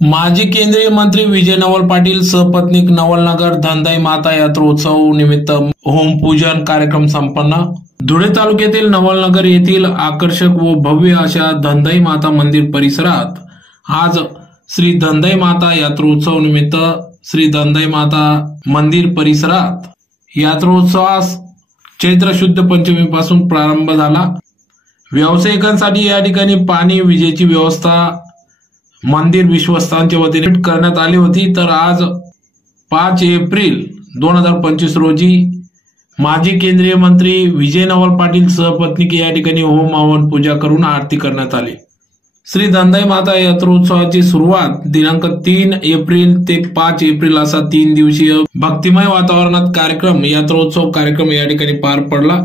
माजी केंद्रीय मंत्री विजय नवल पाटील सपत्नीक नवलनगर धंदाई माता यात्रोत्सव निमित्त होमपूजन कार्यक्रम संपन्न। धुळे तालुक्यातील नवलनगर येथील आकर्षक व भव्य अशा धंदाई माता मंदिर परिसरात आज श्री धंदाई माता यात्रोत्सव निमित्त श्री धंदाई माता मंदिर परिसरात यात्रोत्सवास चैत्र शुद्ध पंचमी पासून प्रारंभ झाला। व्यावसायिकांसाठी या ठिकाणी पाणी विजेची व्यवस्था मंदिर विश्वस्तांच्या वतीने करण्यात आली होती। तर आज 5 एप्रिल 2025 रोजी माजी केंद्रीय मंत्री विजय नवल पाटील सहपत्नीक या ठिकाणी होम हवन पूजा करून आरती करण्यात आली। श्री धंदाई माता यात्रोत्सवाची सुरुवात दिनांक 3 एप्रिल ते 5 एप्रिल असा 3 दिवसीय भक्तिमय वातावरणात यात्रोत्सव कार्यक्रम या ठिकाणी पार पडला।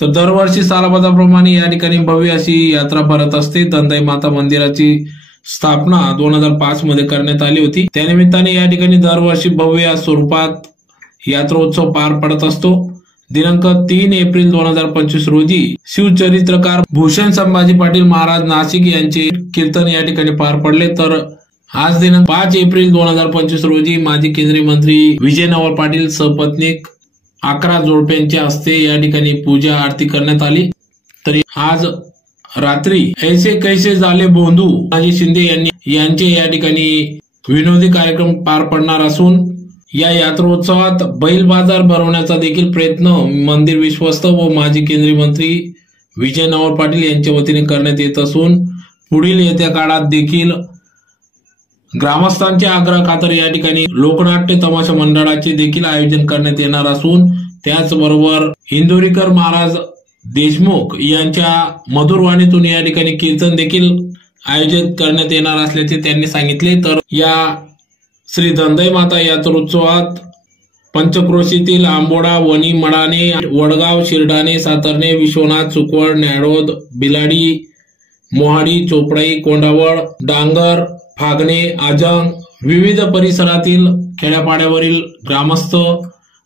तर दरवर्षी सालाबादाप्रमाणे या ठिकाणी भव्य अशी यात्रा भरत असते। धंदाई माता मंदिराची स्थापना 2005 मध्ये करण्यात आली होती। त्यानिमित्ताने या ठिकाणी दरवर्षी भव्य स्वरूपात यात्रोत्सव पार पडत असतो। दिनांक 3 एप्रिल 2025 रोजी शिवचरित्रकार भूषण संभाजी पाटील महाराज नाशिक यांचे कीर्तन या ठिकाणी पार पडले। तर आज दिनांक 5 एप्रिल 2025 रोजी माजी केंद्रीय मंत्री विजय नवल पाटील सहपत्नीक 11 जोडप्यांच्या हस्ते या ठिकाणी पूजा आरती करण्यात आली। तर आज रात्री ऐसे कैसे झाले बोंधू राजे शिंदे यांचे या ठिकाणी विनोदी कार्यक्रम पार पडणार असून या यात्रोत्सवात बैल बाजार भरवण्याचा देखील प्रयत्न मंदिर विश्वस्त व माजी केंद्रीय मंत्री विजय नवल पाटील यांच्या वतीने करण्यात येत असून पुढील येत्या काळात देखील ग्रामस्थांच्या आग्रह खातर या ठिकाणी लोकनाट्य तमाशा मंडळाचे देखील आयोजन करण्यात येणार असून त्याचबरोबर इंदोरीकर महाराज देशमुख यांच्या मधुरवाणीतून या ठिकाणी कीर्तन देखील आयोजित करण्यात येणार असल्याचे त्यांनी सांगितले। तर या श्री धंदाई माता यात्रोत्सवात पंचक्रोशीतील आंबोडा, वणी, मडाणे, वडगाव, शिरडाणे, सातर्णे, विश्वनाथ, सुकवड, न्याडोद, बिलाडी, मोहाडी, चोपडाई, कोंडावळ, डांगर, फागणे, आजंग विविध परिसरातील खेड्यापाड्यावरील ग्रामस्थ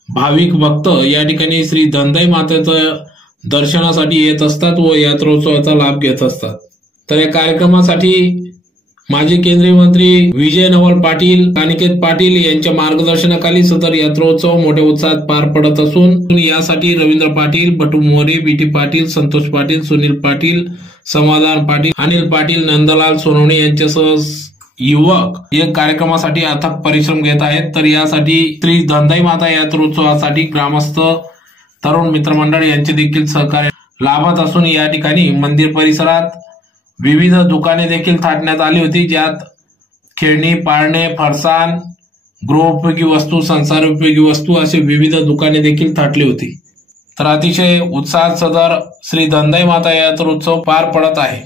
भाविक भक्त या ठिकाणी श्री धंदाई मातेचं दर्शनासाठी येत असतात व यात्रोत्सवाचा लाभ घेत असतात। तर या कार्यक्रमासाठी माजी केंद्रीय मंत्री विजय नवल पाटील, अनिकेत पाटील यांच्या मार्गदर्शनाखाली सदर यात्रोत्सव मोठ्या उत्साहात पार पडत असून यासाठी रवींद्र पाटील, बटू मोरे, बीटी पाटील, संतोष पाटील, सुनील पाटील, समाधान पाटील, अनिल पाटील, नंदलाल सोनवणे यांच्यासह युवक या कार्यक्रमासाठी अथक परिश्रम घेत आहेत। तर यासाठी श्री धंदाई माता यात्रोत्सवासाठी ग्रामस्थ तरुण मित्रमंडळ यांचे देखील सहकार्य लाभत असून या ठिकाणी मंदिर परिसरात विविध दुकाने देखील थाटण्यात आली होती, ज्यात खेळणी, पाळणे, फरसाण, गृहोपयोगी वस्तू, संसार उपयोगी वस्तू असे विविध दुकाने देखील थाटली होती। तर अतिशय उत्साहात सदर श्री धंदाई माता यात्रोत्सव पार पडत आहे।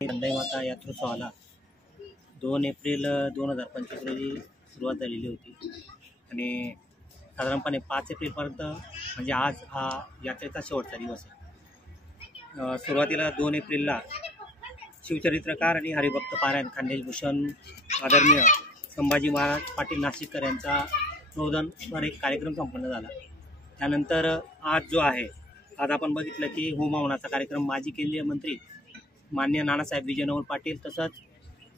धंदाई माता यात्रोत्सवाला 2 एप्रिल 2025 रोजी सुरुवात झालेली होती आणि साधारणपणे 5 एप्रिलपर्यंत म्हणजे आज हा यात्रेचा शेवटचा दिवस आहे। सुरुवातीला 2 एप्रिलला शिवचरित्रकार आणि हरिभक्त पारायण खानदेश भूषण आदरणीय संभाजी महाराज पाटील नाशिककर यांचा प्रबोधनपर एक कार्यक्रम संपन्न झाला। त्यानंतर आज जो आहे, आज आपण बघितलं की होमहवनाचा कार्यक्रम माजी केंद्रीय मंत्री माननीय नानासाहेब विजय नवल पाटील तसंच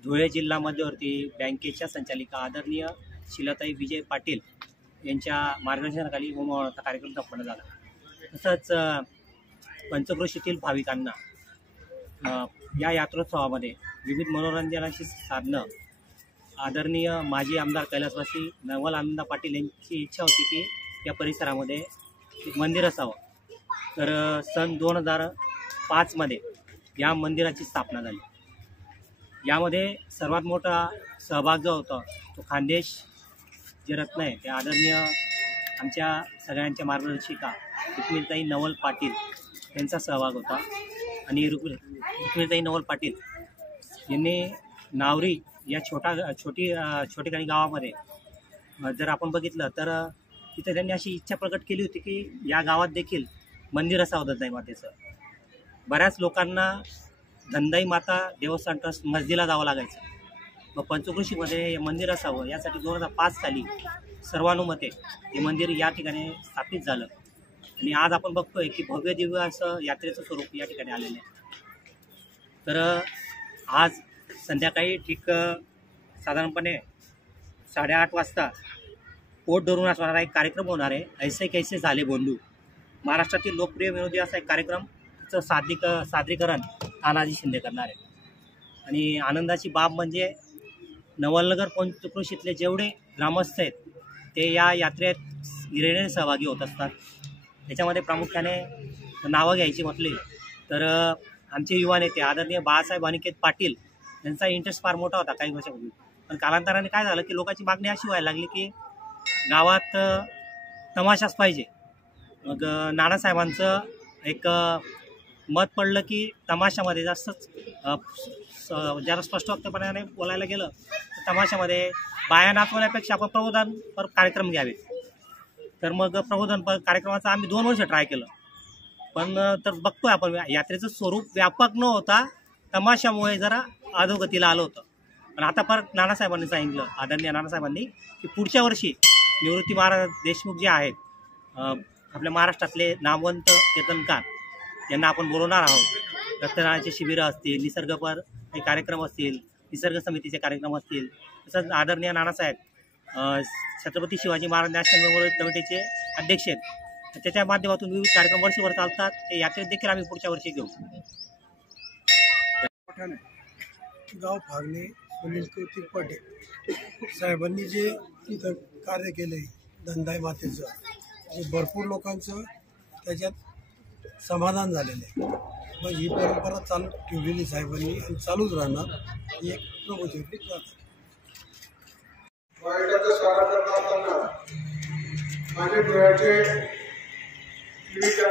धुळे जिल्हा मध्यवर्ती बँकेच्या संचालिका आदरणीय शिलाताई विजय पाटील यांच्या मार्गदर्शनाखाली होमहवनाचा कार्यक्रम संपन्न झाला। तसंच पंचक्रोशीतील भाविकांना या यात्रोत्सवामध्ये विविध मनोरंजनाची साधनं आदरणीय माजी आमदार कैलासवासी नवल आनंद पाटील यांची इच्छा होती की या परिसरामध्ये एक मंदिर असावं। तर सन 2005 मध्ये या मंदिराची स्थापना झाली। यामध्ये सर्वात मोठा सहभाग जो होता तो खानदेश जे रत्न आहे ते आदरणीय आमच्या सगळ्यांच्या मार्गदर्शिका रुक्मिणीताई नवल पाटील यांचा सहभाग होता। आणि रुक्मिणीताई नवल पाटील यांनी नावरी या छोटेखानी गावामध्ये जर आपण बघितलं तर तिथे त्यांनी अशी इच्छा प्रकट केली होती की या गावात देखील मंदिर असावं धंदाई मातेचं। बऱ्याच लोकांना धंदाई माता देवस्थान ट्रस्ट मस्जिदला जावं लागायचं, मग पंचक्रोशीमध्ये हे मंदिर असावं यासाठी 2005 साली सर्वानुमते हे मंदिर या ठिकाणी स्थापित झालं। आणि आज आपण बघतोय की भव्य दिव्य असं यात्रेचं स्वरूप या ठिकाणी आलेलं आहे। तर आज संध्याकाळी ठीक साधारणपणे 8:30 वाजता पोट धरून असणारा एक कार्यक्रम होणार आहे. ऐसे कैसे झाले बंधू, महाराष्ट्रातील लोकप्रिय विनोदी असा एक कार्यक्रमचं सादरीकरण तानाजी शिंदे करणार आहे. आणि आनंदाची बाब म्हणजे नवलनगर पंचक्रोशीतले जेवढे ग्रामस्थ आहेत ते या यात्रेत हिरिरीने सहभागी होत असतात. त्याच्यामध्ये प्रामुख्याने नावं घ्यायची म्हटली तर आमचे युवा नेते आदरणीय बाळासाहेब अनिकेत पाटील यांचा इंटरेस्ट फार मोठा होता काही वर्षापूर्वी. पण कालांतराने काय झालं की लोकांची मागणी अशी व्हायला लागली की गावात तमाशाच पाहिजे. मग नानासाहेबांचं एक मत पडलं की तमाशामध्ये जास्तच जरा स्पष्ट वक्तपणाने बोलायला गेलं तर तमाशामध्ये बाया नाचवण्यापेक्षा आपण प्रबोधनपर कार्यक्रम घ्यावे. तर मग प्रबोधनपर कार्यक्रमाचं आम्ही 2 वर्ष ट्राय केलं. पण तर बघतोय आपण यात्रेचं स्वरूप व्यापक न होता तमाशामुळे जरा अधोगतीला आलं होतं. पण आता परत नानासाहेबांनी सांगितलं, आदरणीय नानासाहेबांनी, की पुढच्या वर्षी निवृत्ती महाराज देशमुख जे आहेत आपल्या महाराष्ट्रातले नामवंत कीर्तनकार यांना आपण बोलवणार आहोत. रक्तदानाचे शिबिरं असतील, निसर्गपर कार्यक्रम असतील, निसर्ग समितीचे कार्यक्रम असतील. तसंच आदरणीय नानासाहेब छत्रपती शिवाजी महाराज नॅशनल मेमोरियल कमिटीचे अध्यक्ष आहेत. त्याच्या माध्यमातून विविध कार्यक्रम वर्षभर चालतात. ते यात्रेत देखील आम्ही पुढच्या वर्षी घेऊ. गाव फागणे सुनील कौतिक पाटील साहेबांनी जे इथं कार्य केलं आहे धंदाई मातेचं, म्हणजे भरपूर लोकांचं त्याच्यात समाधान झालेलं आहे. मग ही परंपरा चालू ठेवलेली साहेबांनी आणि चालूच राहणार ही एक प्रबोधनाची प्रार्थना. वाईटाचं स्वागत करत असताना माझे डोळ्याचे मागच्या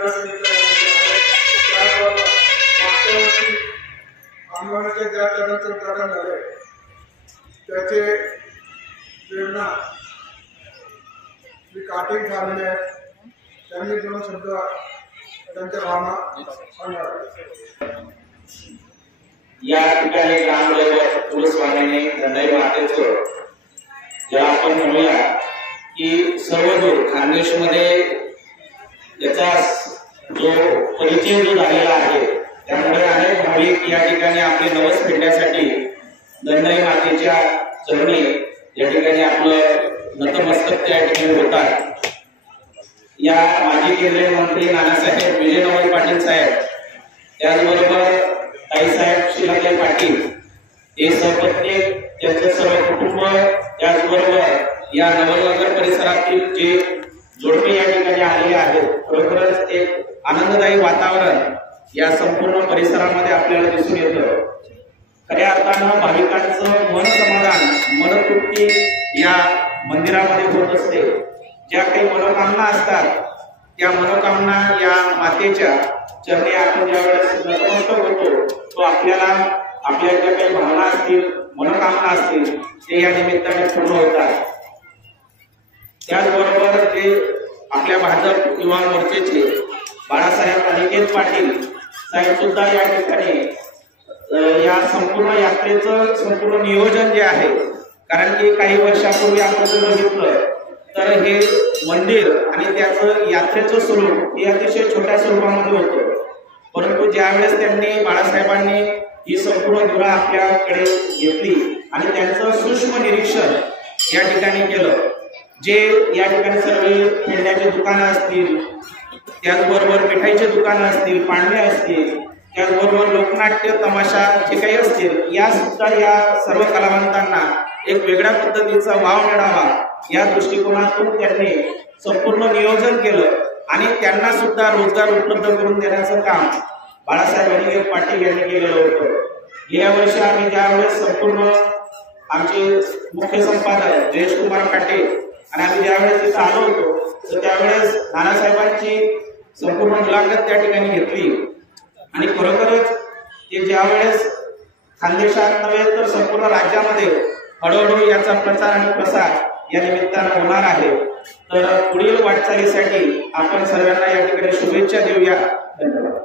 वर्षी आंदोलनाचे ज्या तरुणाचं उद्घाटन झाले त्याचे प्रेरणा मी काटेक झालेले आहेत. त्यांनी 2 शब्द त्यांच्या भावना सांगाव्या. या ठिकाणी ग्रामदैवत पुरुषवाहिनी धंदाई मातेचं ज्या आपण म्हणूया की सर्वदूर खानदेशमध्ये याचा जो परिचय जो झालेला आहे त्यामुळे अनेक भाविक या ठिकाणी आपले नवस फेडण्यासाठी धंदाई मातेच्या चरणी या ठिकाणी आपलं नतमस्तक त्या ठिकाणी होतात. या माजी केंद्रीय मंत्री नानासाहेब विजय नवल पाटील साहेब, त्याचबरोबर ताईसाहेब शिलाताई पाटील हे सहपत्नी त्यांचं सर्व कुटुंब, त्याचबरोबर या नवलनगर परिसरातील जे जोडपे या ठिकाणी आलेले आहेत. खरोखरच एक आनंददायी वातावरण या संपूर्ण परिसरामध्ये आपल्याला दिसून येतं. खऱ्या अर्थानं भाविकांचं मन समाधान, मनतृप्ती या मंदिरामध्ये होत असते. ज्या काही मनोकामना असतात त्या मनोकामना या मातेच्या चरणी आपण ज्यावेळेस नतमस्तक होतो तो आपल्याला आपल्या ज्या काही भावना असतील, मनोकामना असतील ते या निमित्ताने पूर्ण होतात. त्याचबरोबर ते आपल्या भाजप युवा मोर्चेचे बाळासाहेब अनिकेत पाटील साहेब सुद्धा या ठिकाणी या संपूर्ण यात्रेचं संपूर्ण नियोजन जे आहे, कारण की काही वर्षापूर्वी आपण जर बघितलं तर हे मंदिर आणि त्याचं यात्रेचं स्वरूप हे अतिशय छोट्या स्वरूपामध्ये होतं. परंतु ज्यावेळेस त्यांनी बाळासाहेबांनी ही संपूर्ण धुरा आपल्याकडे घेतली आणि त्यांचं सूक्ष्म निरीक्षण या ठिकाणी केलं, जे या ठिकाणी सर्व खेळण्याची दुकानं असतील, त्याचबरोबर मिठाईचे दुकानं असतील, पाळणे असतील, त्याचबरोबर लोकनाट्य तमाशा जे काही असतील, या सुद्धा या सर्व कलावंतांना एक वेगळ्या पद्धतीचा वाव मिळावा या दृष्टिकोनातून त्यांनी संपूर्ण नियोजन केलं आणि त्यांना सुद्धा रोजगार उपलब्ध करून देण्याचं काम बाळासाहेब अनिकेत पाटील यांनी केलेलं होतं. गेल्या वर्षी आम्ही ज्यावेळेस संपूर्ण आमचे मुख्य संपादक जयेश कुमार काटे आणि आम्ही ज्यावेळेस तिथं आलो होतो तर त्यावेळेस नानासाहेबांची संपूर्ण मुलाखत त्या ठिकाणी घेतली आणि खरोखरच ते ज्यावेळेस खानदेशात नव्हे तर संपूर्ण राज्यामध्ये हळूहळू याचा प्रचार आणि प्रसार या निमित्तानं होणार आहे. तर पुढील वाटचालीसाठी आपण सर्वांना या ठिकाणी शुभेच्छा देऊया. धन्यवाद.